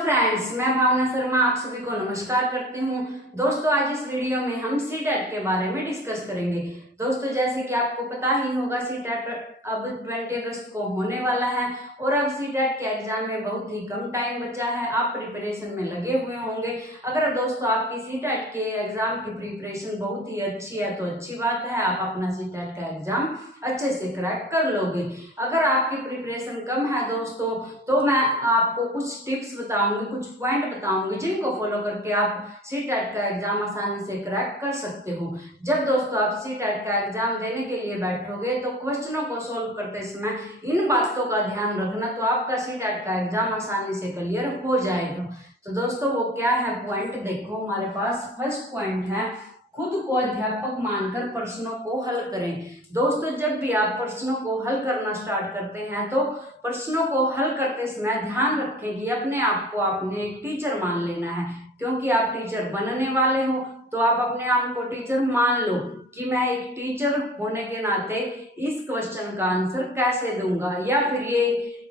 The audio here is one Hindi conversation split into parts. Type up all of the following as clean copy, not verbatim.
फ्रेंड्स, मैं भावना शर्मा आप सभी को नमस्कार करती हूँ। दोस्तों, आज इस वीडियो में हम सीटेट के बारे में डिस्कस करेंगे। दोस्तों, जैसे कि आपको पता ही होगा, सीटेट अब 20 अगस्त को होने वाला है और अब सीटेट के एग्जाम में बहुत ही कम टाइम बचा है। आप प्रिपरेशन में लगे हुए होंगे। अगर दोस्तों आपकी सीटेट के एग्जाम की प्रिपरेशन बहुत ही अच्छी है तो अच्छी बात है, आप अपना सीटेट का एग्जाम अच्छे से क्रैक कर लोगे। अगर आपकी प्रिपरेशन कम है दोस्तों, तो मैं आपको कुछ टिप्स बताऊंगी, कुछ पॉइंट बताऊंगी जिनको फॉलो करके आप सीटेट का एग्जाम आसानी से क्रैक कर सकते हो। जब दोस्तों आप सीटेट का एग्जाम देने के लिए बैठोगे तो क्वेश्चनों को सोल्व करते समय इन बातों का ध्यान रखना, तो आपका सीटेट का एग्जाम आसानी से क्लियर हो जाएगा। तो दोस्तों वो क्या है पॉइंट, देखो हमारे पास फर्स्ट पॉइंट है, खुद को अध्यापक मानकर प्रश्नों को हल करें। दोस्तों, जब भी आप प्रश्नों को हल करना स्टार्ट करते हैं तो प्रश्नों को हल करते समय ध्यान रखें कि अपने आप को आपने एक टीचर मान लेना है, क्योंकि आप टीचर बनने वाले हो। तो आप अपने आप को टीचर मान लो कि मैं एक टीचर होने के नाते इस क्वेश्चन का आंसर कैसे दूंगा, या फिर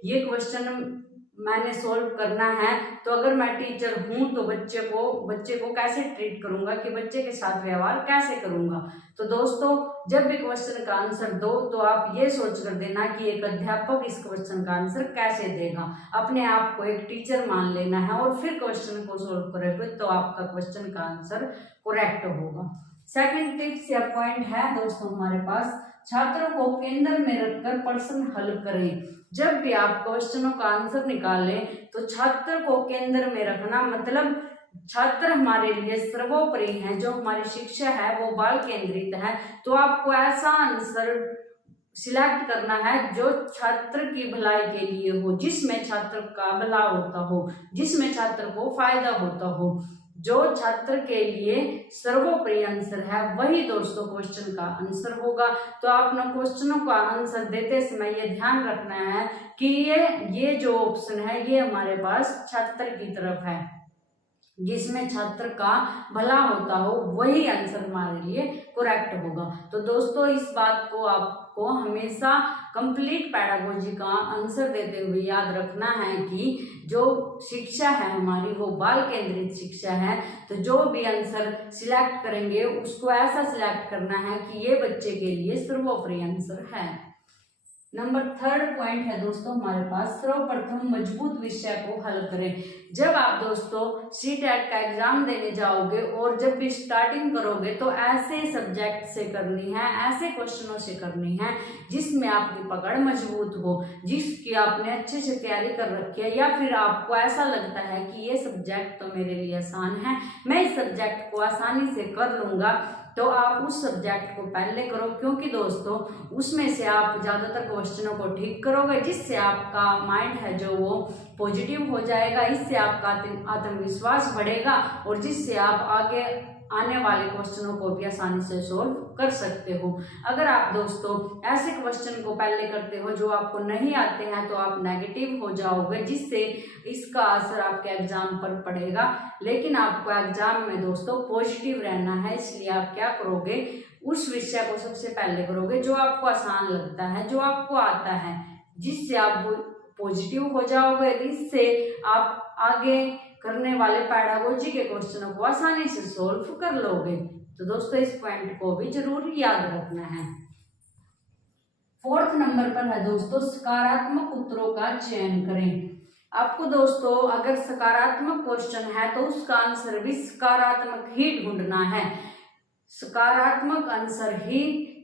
ये क्वेश्चन मैंने सोल्व करना है, तो अगर मैं टीचर हूं तो बच्चे को कैसे ट्रीट करूंगा, कि बच्चे के साथ व्यवहार कैसे करूंगा। तो दोस्तों, जब भी क्वेश्चन का आंसर दो तो आप ये सोच कर देना कि एक अध्यापक इस क्वेश्चन का आंसर कैसे देगा। अपने आप को एक टीचर मान लेना है और फिर क्वेश्चन को सोल्व करोगे तो आपका क्वेश्चन का आंसर करेक्ट होगा। सेकंड टिप्स या पॉइंट है दोस्तों हमारे पास, छात्रों को केंद्र में रखकर प्रश्न हल करें। जब भी आप क्वेश्चनों का आंसर निकालें तो छात्र को केंद्र में रखना, मतलब छात्र हमारे लिए सर्वोपरि है। जो हमारी शिक्षा है वो बाल केंद्रित है, तो आपको ऐसा आंसर सिलेक्ट करना है जो छात्र की भलाई के लिए हो, जिसमें छात्र का भला होता हो, जिसमें छात्र को फायदा होता हो। जो छात्र के लिए सर्वोपरि आंसर है वही दोस्तों क्वेश्चन का आंसर होगा। तो आपने क्वेश्चनों का आंसर देते समय ये ध्यान रखना है कि ये जो ऑप्शन है ये हमारे पास छात्र की तरफ है, जिसमें छात्र का भला होता हो वही आंसर हमारे लिए करेक्ट होगा। तो दोस्तों, इस बात को आपको हमेशा कंप्लीट पैडागोजी का आंसर देते हुए याद रखना है कि जो शिक्षा है हमारी वो बाल केंद्रित शिक्षा है। तो जो भी आंसर सिलेक्ट करेंगे उसको ऐसा सिलेक्ट करना है कि ये बच्चे के लिए सर्वोपरि आंसर है। नंबर थर्ड पॉइंट है दोस्तों हमारे पास, सर्वप्रथम मजबूत विषय को हल करें। जब आप दोस्तों सीटेट का एग्जाम देने जाओगे और जब भी स्टार्टिंग करोगे तो ऐसे सब्जेक्ट से करनी है, ऐसे क्वेश्चनों से करनी है जिसमें आपकी पकड़ मजबूत हो, जिसकी आपने अच्छे से तैयारी कर रखी है, या फिर आपको ऐसा लगता है कि ये सब्जेक्ट तो मेरे लिए आसान है, मैं इस सब्जेक्ट को आसानी से कर लूंगा, तो आप उस सब्जेक्ट को पहले करो, क्योंकि दोस्तों उसमें से आप ज़्यादातर क्वेश्चनों को ठीक करोगे, जिससे आपका माइंड है जो वो पॉजिटिव हो जाएगा, इससे आपका आत्मविश्वास बढ़ेगा और जिससे आप आगे आने वाले क्वेश्चनों को भी आसानी से सोल्व कर सकते हो। अगर आप दोस्तों ऐसे क्वेश्चन को पहले करते हो जो आपको नहीं आते हैं तो आप नेगेटिव हो जाओगे, जिससे इसका असर आपके एग्जाम पर पड़ेगा। लेकिन आपको एग्जाम में दोस्तों पॉजिटिव रहना है, इसलिए आप क्या करोगे, उस विषय को सबसे पहले करोगे जो आपको आसान लगता है, जो आपको आता है, जिससे आप पॉजिटिव हो जाओगे, जिससे आप आगे करने वाले पैडागोजी के क्वेश्चनों को आसानी से सोल्व कर लोगे। तो दोस्तों इस पॉइंट को भी जरूर याद रखना है। फोर्थ नंबर पर है दोस्तों, सकारात्मक उत्तरों का चयन करें। आपको दोस्तों अगर सकारात्मक क्वेश्चन है तो उसका आंसर भी सकारात्मक ही ढूंढना है, सकारात्मक आंसर ही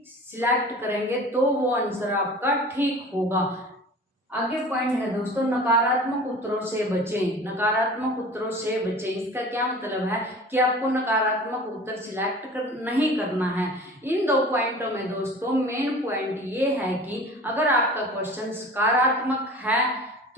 सिलेक्ट करेंगे तो वो आंसर आपका ठीक होगा। आगे पॉइंट है दोस्तों, नकारात्मक उत्तरों से बचें। नकारात्मक उत्तरों से बचें, इसका क्या मतलब है कि आपको नकारात्मक उत्तर सिलेक्ट नहीं करना है। इन दो पॉइंटों में दोस्तों मेन पॉइंट ये है कि अगर आपका क्वेश्चन सकारात्मक है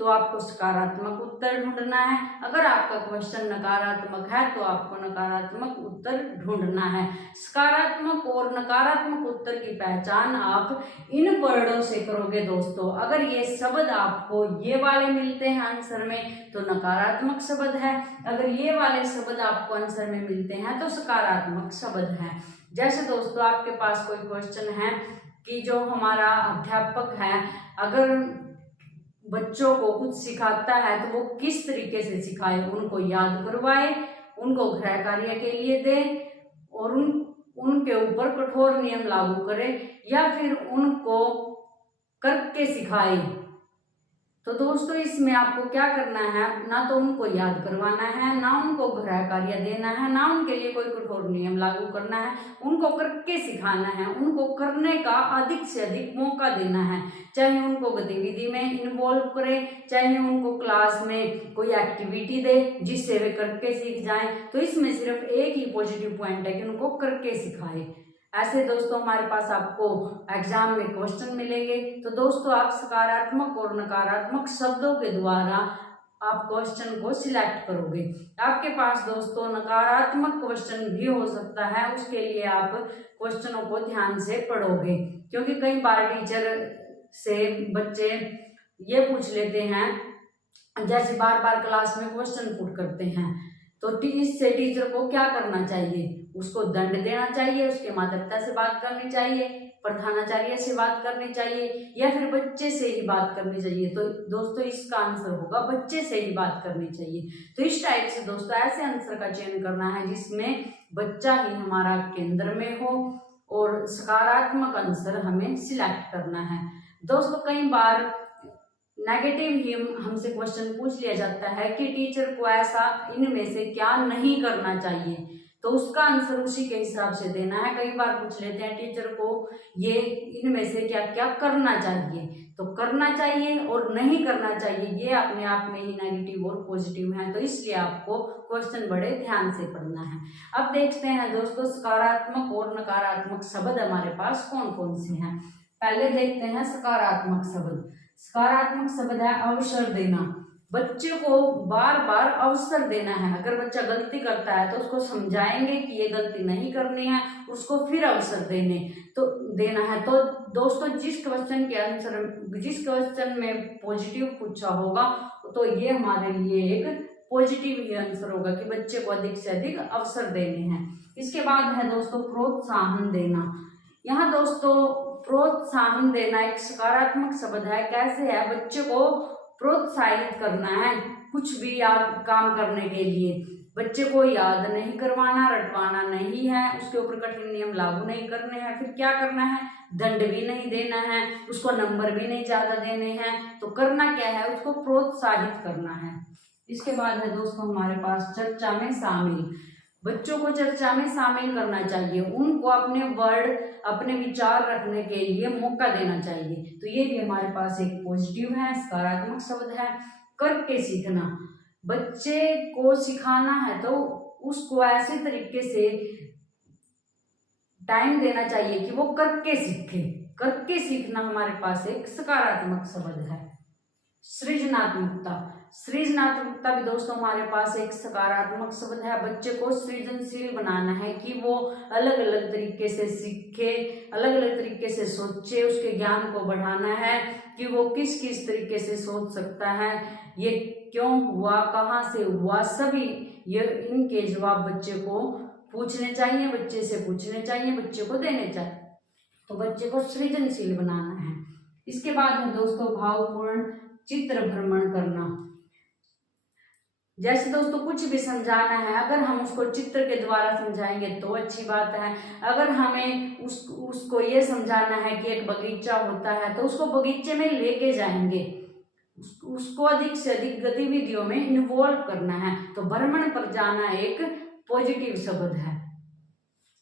तो आपको सकारात्मक उत्तर ढूंढना है, अगर आपका क्वेश्चन नकारात्मक है तो आपको नकारात्मक उत्तर ढूंढना है। सकारात्मक और नकारात्मक उत्तर की पहचान आप इन वर्डों से करोगे दोस्तों। अगर ये शब्द आपको ये वाले मिलते हैं आंसर में तो नकारात्मक शब्द है, अगर ये वाले शब्द आपको आंसर में मिलते हैं तो सकारात्मक शब्द है। जैसे दोस्तों आपके पास कोई क्वेश्चन है कि जो हमारा अध्यापक है, अगर बच्चों को कुछ सिखाता है तो वो किस तरीके से सिखाए, उनको याद करवाए, उनको गृह कार्य के लिए दे और उनके ऊपर कठोर नियम लागू करे या फिर उनको करके सिखाए। तो दोस्तों इसमें आपको क्या करना है, ना तो उनको याद करवाना है, ना उनको गृह कार्य देना है, ना उनके लिए कोई कठोर नियम लागू करना है, उनको करके सिखाना है, उनको करने का अधिक से अधिक मौका देना है। चाहे उनको गतिविधि में इन्वॉल्व करे, चाहे उनको क्लास में कोई एक्टिविटी दे जिससे वे करके सीख जाएं। तो इसमें सिर्फ एक ही पॉजिटिव पॉइंट है कि उनको करके सिखाए। ऐसे दोस्तों हमारे पास आपको एग्जाम में क्वेश्चन मिलेंगे। तो दोस्तों आप सकारात्मक और नकारात्मक शब्दों के द्वारा आप क्वेश्चन को सिलेक्ट करोगे। आपके पास दोस्तों नकारात्मक क्वेश्चन भी हो सकता है, उसके लिए आप क्वेश्चनों को ध्यान से पढ़ोगे, क्योंकि कई बार टीचर से बच्चे ये पूछ लेते हैं, जैसे बार बार क्लास में क्वेश्चन पुट करते हैं, तो इससे टीचर को क्या करना चाहिए, उसको दंड देना चाहिए, उसके माता पिता से बात करनी चाहिए, प्रधानाचार्य से बात करनी चाहिए, या फिर बच्चे से ही बात करनी चाहिए। तो दोस्तों इसका आंसर होगा बच्चे से ही बात करनी चाहिए। तो इस टाइप से दोस्तों ऐसे आंसर का चयन करना है जिसमें बच्चा ही हमारा केंद्र में हो और सकारात्मक आंसर हमें सिलेक्ट करना है। दोस्तों कई बार नेगेटिव ही हमसे क्वेश्चन पूछ लिया जाता है कि टीचर को ऐसा इनमें से क्या नहीं करना चाहिए, तो उसका आंसर उसी के हिसाब से देना है। कई बार पूछ लेते हैं टीचर को ये इनमें से क्या क्या करना चाहिए, तो करना चाहिए और नहीं करना चाहिए ये अपने आप में ही नेगेटिव और पॉजिटिव है, तो इसलिए आपको क्वेश्चन बड़े ध्यान से पढ़ना है। अब देखते हैं दोस्तों सकारात्मक और नकारात्मक शब्द हमारे पास कौन कौन से हैं। पहले देखते हैं सकारात्मक शब्द। सकारात्मक शब्द है अवसर देना। बच्चे को बार बार अवसर देना है। अगर बच्चा गलती करता है तो उसको समझाएंगे कि ये गलती नहीं करनी है, उसको फिर अवसर देना है। तो दोस्तों जिस क्वेश्चन में पॉजिटिव पूछा होगा तो ये हमारे लिए एक पॉजिटिव ही आंसर होगा कि बच्चे को अधिक से अधिक अवसर देने हैं। इसके बाद है दोस्तों प्रोत्साहन देना। यहाँ दोस्तों प्रोत्साहन देना एक सकारात्मक शब्द है। कैसे है, बच्चे को प्रोत्साहित करना है कुछ भी याद काम करने के लिए। बच्चे को याद नहीं करवाना, रटवाना नहीं है, उसके ऊपर कठिन नियम लागू नहीं करने हैं। फिर क्या करना है, दंड भी नहीं देना है, उसको नंबर भी नहीं ज्यादा देने हैं। तो करना क्या है, उसको प्रोत्साहित करना है। इसके बाद है दोस्तों हमारे पास चर्चा में शामिल। बच्चों को चर्चा में शामिल करना चाहिए, उनको अपने वर्ड अपने विचार रखने के लिए मौका देना चाहिए। तो ये भी हमारे पास एक पॉजिटिव है, सकारात्मक शब्द है। करके सीखना, बच्चे को सिखाना है तो उसको ऐसे तरीके से टाइम देना चाहिए कि वो करके सीखे। करके सीखना हमारे पास एक सकारात्मक शब्द है। सृजनात्मकता। सृजनात्मकता भी दोस्तों हमारे पास एक सकारात्मक शब्द है। बच्चे को सृजनशील बनाना है कि वो अलग अलग तरीके से सीखे, अलग अलग तरीके से सोचे, उसके ज्ञान को बढ़ाना है कि वो किस किस तरीके से सोच सकता है, ये क्यों हुआ, कहाँ से हुआ, सभी ये इनके जवाब बच्चे को पूछने चाहिए, बच्चे से पूछने चाहिए, बच्चे को देने चाहिए। तो बच्चे को सृजनशील बनाना है। इसके बाद है दोस्तों भावपूर्ण चित्र भ्रमण करना। जैसे दोस्तों कुछ भी समझाना है, अगर हम उसको चित्र के द्वारा समझाएंगे तो अच्छी बात है। अगर हमें उसको ये समझाना है कि एक बगीचा होता है तो उसको बगीचे में लेके जाएंगे, उसको अधिक से अधिक गतिविधियों में इन्वॉल्व करना है। तो भ्रमण पर जाना एक पॉजिटिव शब्द है।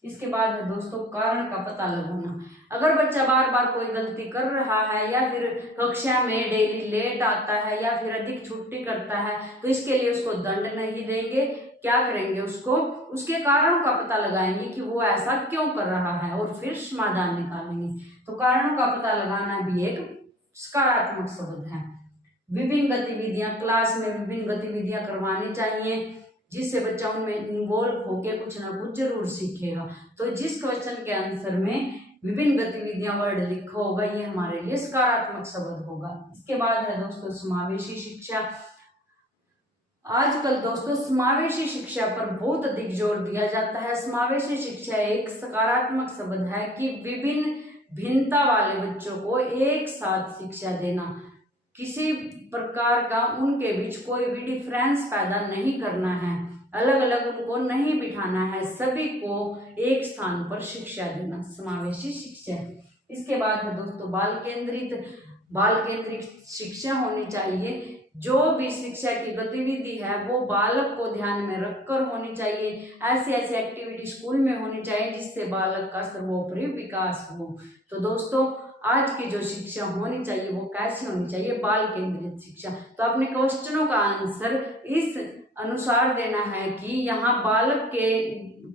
इसके बाद है दोस्तों कारण का पता लगाना। अगर बच्चा बार बार कोई गलती कर रहा है या फिर कक्षा में डेली लेट आता है या फिर अधिक छुट्टी करता है तो इसके लिए उसको दंड नहीं देंगे, क्या करेंगे, उसको उसके कारणों का पता लगाएंगे कि वो ऐसा क्यों कर रहा है और फिर समाधान निकालेंगे। तो कारणों का पता लगाना भी एक सकारात्मक शब्द है। विभिन्न गतिविधियां, क्लास में विभिन्न गतिविधियां करवानी चाहिए जिससे बच्चा उनमें इन्वॉल्व होकर कुछ ना कुछ जरूर सीखेगा। तो जिस क्वेश्चन के आंसर में विभिन्न गतिविधियां वर्ड लिखा होगा ये हमारे लिए सकारात्मक शब्द होगा। इसके बाद है दोस्तों समावेशी शिक्षा। आजकल दोस्तों समावेशी शिक्षा पर बहुत अधिक जोर दिया जाता है। समावेशी शिक्षा एक सकारात्मक शब्द है कि विभिन्न भिन्नता वाले बच्चों को एक साथ शिक्षा देना। किसी प्रकार का उनके बीच कोई भी डिफरेंस पैदा नहीं करना है, अलग अलग उनको नहीं बिठाना है, सभी को एक स्थान पर शिक्षा देना, समावेशी शिक्षा। इसके बाद है दोस्तों बाल केंद्रित शिक्षा होनी चाहिए। जो भी शिक्षा की गतिविधि है वो बालक को ध्यान में रखकर होनी चाहिए। ऐसी ऐसी एक्टिविटी स्कूल में होनी चाहिए जिससे बालक का सर्वोपरि विकास हो। तो दोस्तों आज की जो शिक्षा होनी चाहिए वो कैसी होनी चाहिए, बाल केंद्रित शिक्षा। तो अपने क्वेश्चनों का आंसर इस अनुसार देना है कि यहाँ बालक के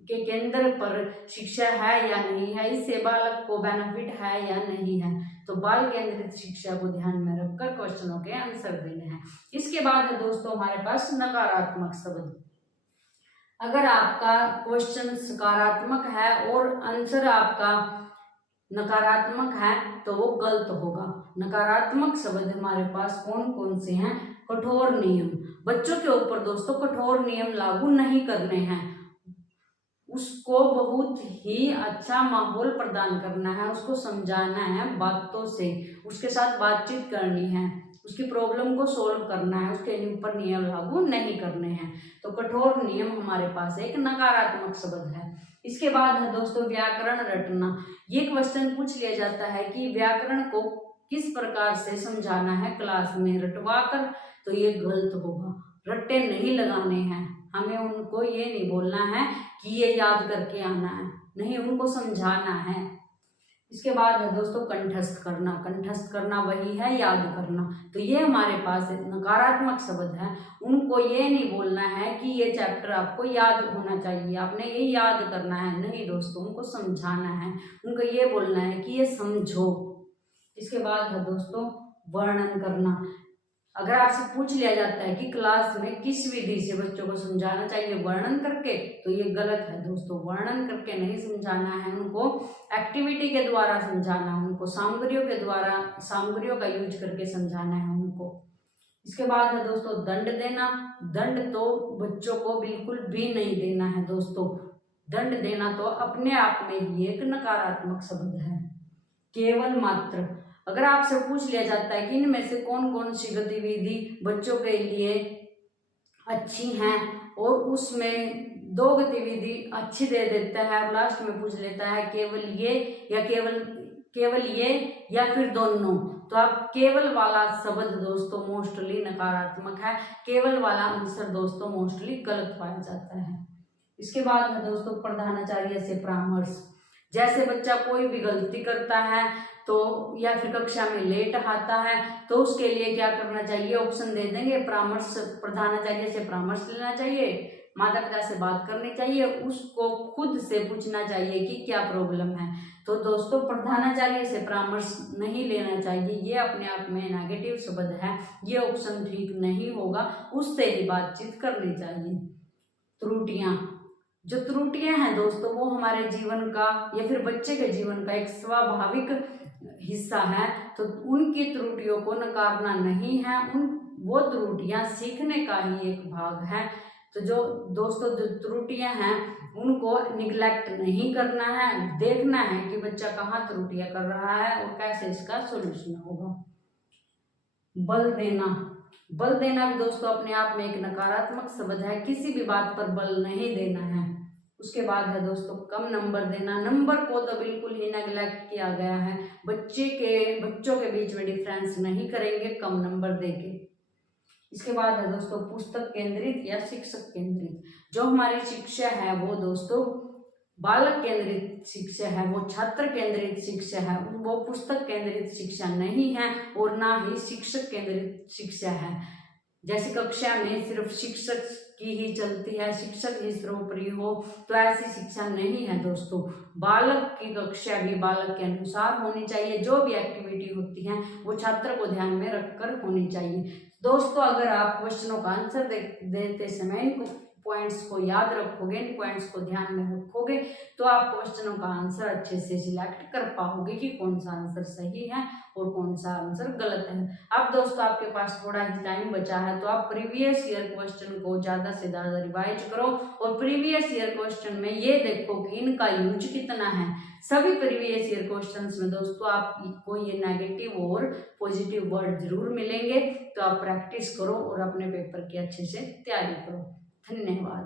केंद्र पर शिक्षा है या नहीं है, इससे बालक को बेनिफिट है या नहीं है। तो बाल केंद्रित शिक्षा को ध्यान में रखकर क्वेश्चनों के आंसर देने हैं। इसके बाद है दोस्तों हमारे पास नकारात्मक शब्द। अगर आपका क्वेश्चन सकारात्मक है और आंसर आपका नकारात्मक है तो वो गलत होगा। नकारात्मक शब्द हमारे पास कौन कौन से हैं? कठोर नियम। बच्चों के ऊपर दोस्तों कठोर नियम लागू नहीं करने हैं, उसको बहुत ही अच्छा माहौल प्रदान करना है, उसको समझाना है बातों से, उसके साथ बातचीत करनी है, उसकी प्रॉब्लम को सोल्व करना है, उसके ऊपर नियम लागू नहीं करने हैं। तो कठोर नियम हमारे पास एक नकारात्मक शब्द है। इसके बाद है दोस्तों व्याकरण रटना। ये क्वेश्चन पूछ लिया जाता है कि व्याकरण को किस प्रकार से समझाना है क्लास में, रटवा कर। तो ये गलत होगा, रट्टे नहीं लगाने हैं, हमें उनको ये नहीं बोलना है कि ये याद करके आना है, नहीं, उनको समझाना है। इसके बाद है दोस्तों कंठस्थ करना। कंठस्थ करना वही है याद करना। तो ये हमारे पास नकारात्मक शब्द है, उनको ये नहीं बोलना है कि ये चैप्टर आपको याद होना चाहिए, आपने ये याद करना है, नहीं दोस्तों, उनको समझाना है, उनको ये बोलना है कि ये समझो। इसके बाद है दोस्तों वर्णन करना। अगर आपसे पूछ लिया जाता है कि क्लास में किस विधि से बच्चों को समझाना चाहिए, वर्णन करके, तो ये गलत है दोस्तों। वर्णन करके नहीं समझाना है, उनको एक्टिविटी के द्वारा समझाना है, उनको सामग्रियों का यूज करके समझाना है उनको। इसके बाद है दोस्तों दंड देना। दंड तो बच्चों को बिल्कुल भी नहीं देना है दोस्तों। दंड देना तो अपने आप में ही एक नकारात्मक शब्द है। केवल मात्र। अगर आपसे पूछ लिया जाता है कि इनमें से कौन कौन सी गतिविधि बच्चों के लिए अच्छी हैं और उसमें 2 गतिविधि अच्छी दे देता है और लास्ट में पूछ लेता है केवल ये या फिर दोनों, तो आप केवल वाला शब्द दोस्तों मोस्टली नकारात्मक है, केवल वाला आंसर दोस्तों मोस्टली गलत पाया जाता है। इसके बाद है दोस्तों प्रधानाचार्य से परामर्श। जैसे बच्चा कोई भी गलती करता है तो या फिर कक्षा में लेट आता है तो उसके लिए क्या करना चाहिए, ऑप्शन दे देंगे। परामर्श, प्रधानाचार्य से परामर्श लेना चाहिए, माता पिता से बात करनी चाहिए, उसको खुद से पूछना चाहिए कि क्या प्रॉब्लम है। तो दोस्तों प्रधानाचार्य से परामर्श नहीं लेना चाहिए, ये अपने आप में नेगेटिव शब्द है, ये ऑप्शन ठीक नहीं होगा, उससे ही बातचीत करनी चाहिए। त्रुटियां। जो त्रुटियां हैं दोस्तों वो हमारे जीवन का या फिर बच्चे के जीवन का एक स्वाभाविक हिस्सा है, तो उनकी त्रुटियों को नकारना नहीं है, वो त्रुटियां सीखने का ही एक भाग है। तो जो दोस्तों जो त्रुटियां हैं उनको निग्लेक्ट नहीं करना है, देखना है कि बच्चा कहाँ त्रुटियां कर रहा है और कैसे इसका सोल्यूशन होगा। बल देना। बल देना भी दोस्तों अपने आप में एक नकारात्मक शब्द है, किसी भी बात पर बल नहीं देना है। उसके बाद है दोस्तों कम नंबर देना। नंबर को तो बिल्कुल ही नेग्लेक्ट किया गया है, बच्चों के बीच में डिफरेंस नहीं करेंगे कम नंबर देके। इसके बाद है दोस्तों पुस्तक केंद्रित या शिक्षक केंद्रित। जो हमारी शिक्षा है वो दोस्तों बालक केंद्रित शिक्षा है, वो छात्र केंद्रित शिक्षा है, वो पुस्तक केंद्रित शिक्षा नहीं है और ना ही शिक्षक केंद्रित शिक्षा है। जैसे कक्षा में सिर्फ शिक्षक की ही चलती है, शिक्षक ही सर्वोपरि हो, तो ऐसी शिक्षा नहीं है दोस्तों। बालक की कक्षा भी बालक के अनुसार होनी चाहिए, जो भी एक्टिविटी होती है वो छात्र को ध्यान में रखकर होनी चाहिए। दोस्तों अगर आप क्वेश्चनों का आंसर देते समय इनको पॉइंट्स को याद रखोगे, इन पॉइंट्स को ध्यान में रखोगे तो आप क्वेश्चनों का आंसर अच्छे से सिलेक्ट कर पाओगे कि कौन सा आंसर सही है और कौन सा आंसर गलत है। अब दोस्तों आपके पास थोड़ा ही टाइम बचा है तो आप प्रीवियस ईयर क्वेश्चन को ज़्यादा से ज़्यादा रिवाइज करो और प्रीवियस ईयर क्वेश्चन में ये देखो कि इनका यूज कितना है। सभी प्रीवियस ईयर क्वेश्चंस में दोस्तों आपको ये नेगेटिव और पॉजिटिव वर्ड जरूर मिलेंगे, तो आप प्रैक्टिस करो और अपने पेपर की अच्छे से तैयारी करो। धन्यवाद।